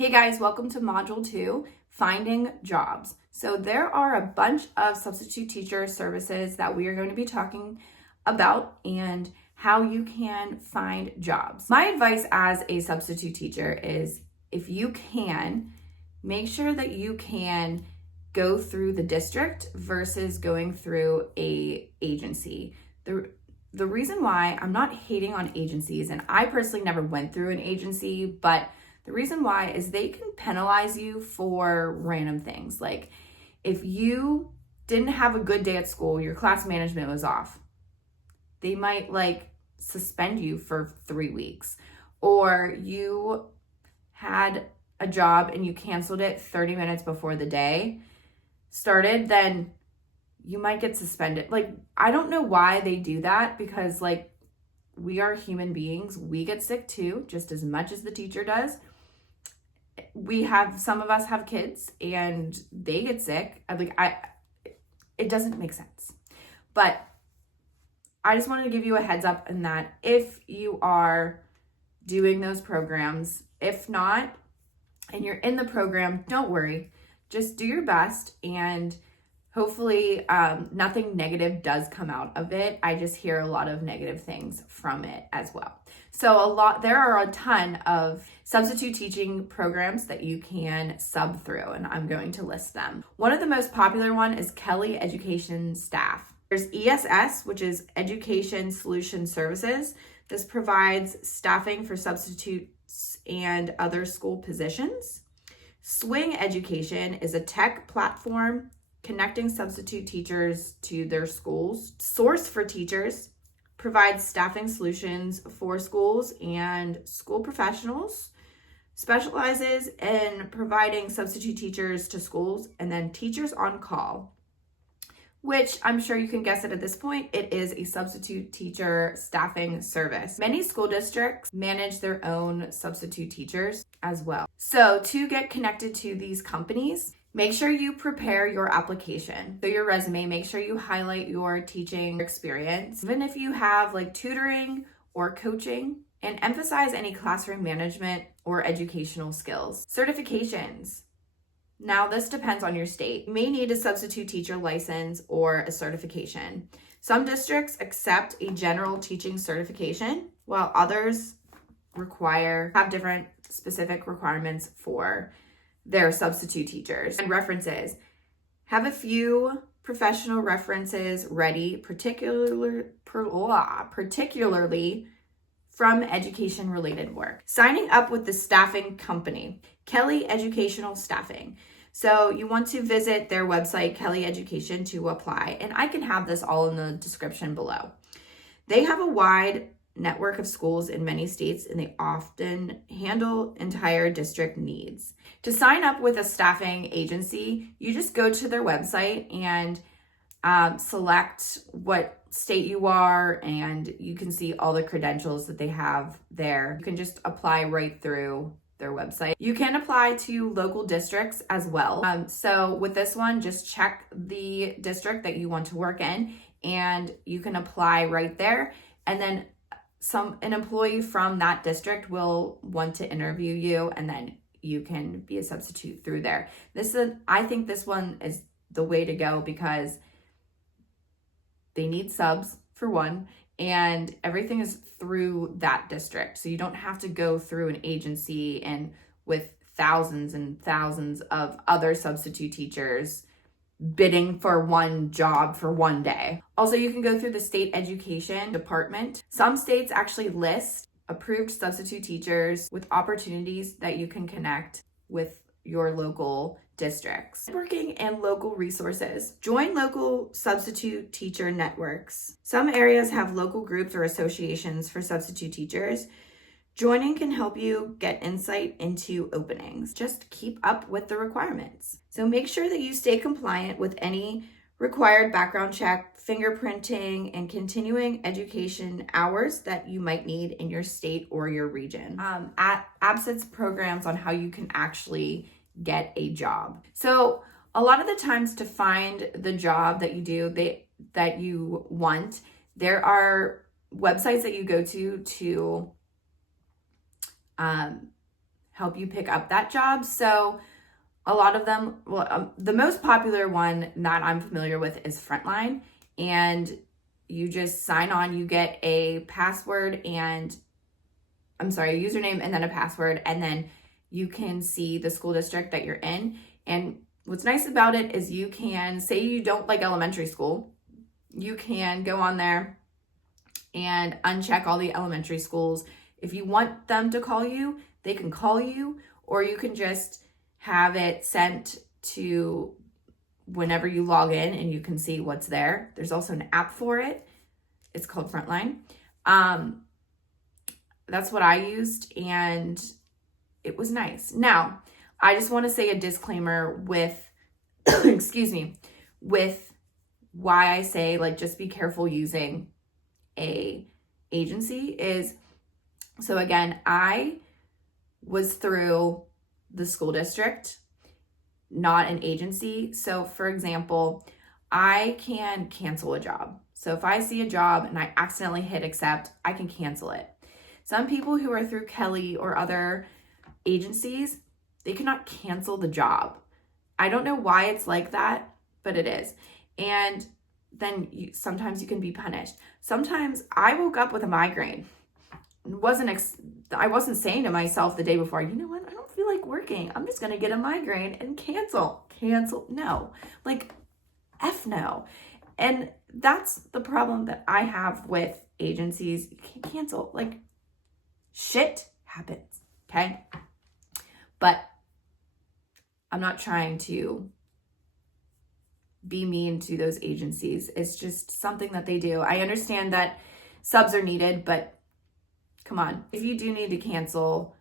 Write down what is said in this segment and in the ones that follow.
Hey guys, welcome to Module 2, Finding Jobs. So there are a bunch of substitute teacher services that we are going to be talking about and how you can find jobs. My advice as a substitute teacher is if you can, make sure that you can go through the district versus going through a agency. The reason why I'm not hating on agencies, and I personally never went through an agency, but the reason why is they can penalize you for random things. Like if you didn't have a good day at school, your class management was off, they might suspend you for 3 weeks. Or you had a job and you canceled it 30 minutes before the day started, then you might get suspended. I don't know why they do that, because we are human beings. We get sick too, just as much as the teacher does. Some of us have kids and they get sick. It doesn't make sense. But I just wanted to give you a heads up in that if you are doing those programs, if not, and you're in the program, don't worry. Just do your best, and hopefully nothing negative does come out of it. I just hear a lot of negative things from it as well. So there are a ton of substitute teaching programs that you can sub through, and I'm going to list them. One of the most popular one is Kelly Education Staff. There's ESS, which is Education Solution Services. This provides staffing for substitutes and other school positions. Swing Education is a tech platform connecting substitute teachers to their schools. Source for Teachers provides staffing solutions for schools and school professionals, specializes in providing substitute teachers to schools. And then Teachers on Call, which I'm sure you can guess it at this point, it is a substitute teacher staffing service. Many school districts manage their own substitute teachers as well. So to get connected to these companies, make sure you prepare your application. So your resume, make sure you highlight your teaching experience, even if you have tutoring or coaching, and emphasize any classroom management or educational skills. Certifications. Now this depends on your state. You may need a substitute teacher license or a certification. Some districts accept a general teaching certification, while others have different specific requirements for their substitute teachers. And references. Have a few professional references ready, particularly from education-related work. Signing up with the staffing company, Kelly Educational Staffing. So you want to visit their website, Kelly Education, to apply. And I can have this all in the description below. They have a wide network of schools in many states, and they often handle entire district needs. To sign up with a staffing agency, you just go to their website and select what state you are, and you can see all the credentials that they have there. You can just apply right through their website. You can apply to local districts as well. So with this one, just check the district that you want to work in, and you can apply right there. And then an employee from that district will want to interview you, and then you can be a substitute through there. I think this one is the way to go, because they need subs for one, and everything is through that district. So you don't have to go through an agency and with thousands and thousands of other substitute teachers bidding for one job for one day. Also, you can go through the state education department. Some states actually list approved substitute teachers with opportunities that you can connect with your local districts. Networking and local resources. Join local substitute teacher networks. Some areas have local groups or associations for substitute teachers. Joining can help you get insight into openings. Just keep up with the requirements. So make sure that you stay compliant with any required background check, fingerprinting, and continuing education hours that you might need in your state or your region. ABSIT's programs on how you can actually get a job. So a lot of the times, to find the job that you want, there are websites that you go to help you pick up that job. So a lot of them, the most popular one that I'm familiar with is Frontline, and you just sign on, you get a password and a username and then a password, and then you can see the school district that you're in. And what's nice about it is you can, say you don't like elementary school, you can go on there and uncheck all the elementary schools. If you want them to call you, they can call you, or you can just have it sent to whenever you log in and you can see what's there. There's also an app for it. It's called Frontline. That's what I used, and it was nice. Now, I just want to say a disclaimer with, excuse me, with why I say, like, just be careful using a agency is, so again, I was through the school district, not an agency. So for example, I can cancel a job. So if I see a job and I accidentally hit accept, I can cancel it. Some people who are through Kelly or other agencies, they cannot cancel the job. I don't know why it's like that, but it is. And then sometimes you can be punished. Sometimes I woke up with a migraine. I wasn't saying to myself the day before, you know what, I don't feel like working. I'm just going to get a migraine and cancel. No, like F no. And that's the problem that I have with agencies. You can't cancel. Like, shit happens, okay? But I'm not trying to be mean to those agencies. It's just something that they do. I understand that subs are needed, but come on. If you do need to cancel,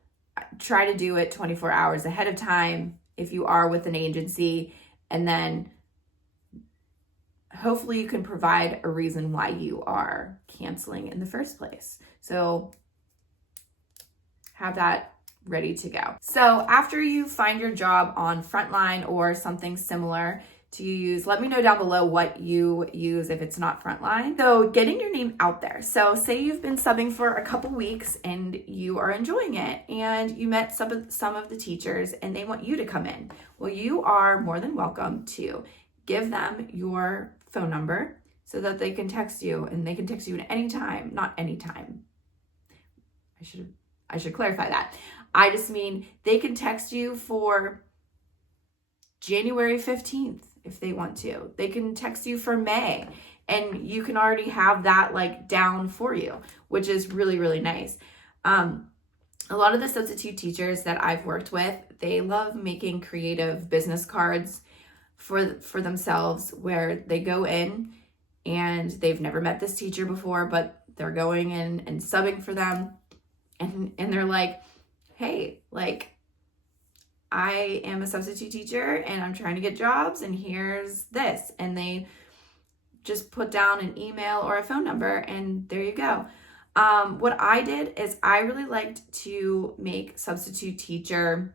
try to do it 24 hours ahead of time if you are with an agency, and then hopefully you can provide a reason why you are canceling in the first place. So have that ready to go. So after you find your job on Frontline or something similar to use, let me know down below what you use if it's not Frontline. So getting your name out there. So say you've been subbing for a couple weeks and you are enjoying it, and you met some of the teachers and they want you to come in. Well, you are more than welcome to give them your phone number so that they can text you, and they can text you at any time, not any time. I should clarify that. I just mean they can text you for January 15th if they want to. They can text you for May, and you can already have that like down for you, which is really, really nice. A lot of the substitute teachers that I've worked with, they love making creative business cards for themselves, where they go in and they've never met this teacher before, but they're going in and subbing for them. And they're like, hey, like, I am a substitute teacher and I'm trying to get jobs, and here's this. And they just put down an email or a phone number, and there you go. What I did is I really liked to make substitute teacher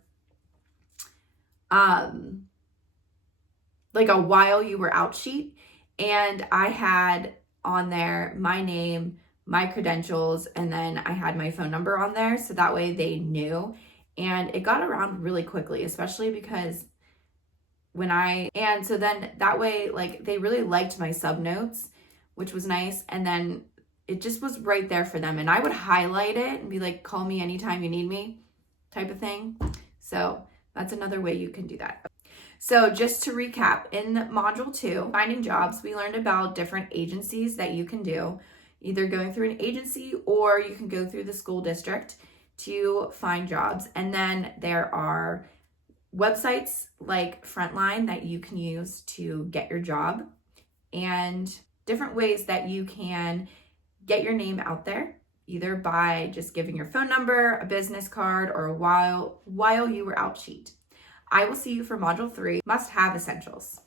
like a while you were out sheet. And I had on there my name, my credentials, and then I had my phone number on there, so that way they knew. And it got around really quickly, especially because so then that way, like, they really liked my sub notes, which was nice. And then it just was right there for them. And I would highlight it and be like, call me anytime you need me, type of thing. So that's another way you can do that. So just to recap, in Module 2, Finding Jobs, we learned about different agencies that you can do, either going through an agency or you can go through the school district to find jobs. And then there are websites like Frontline that you can use to get your job, and different ways that you can get your name out there, either by just giving your phone number, a business card, or a while you were out sheet. I will see you for Module 3, Must-Have Essentials.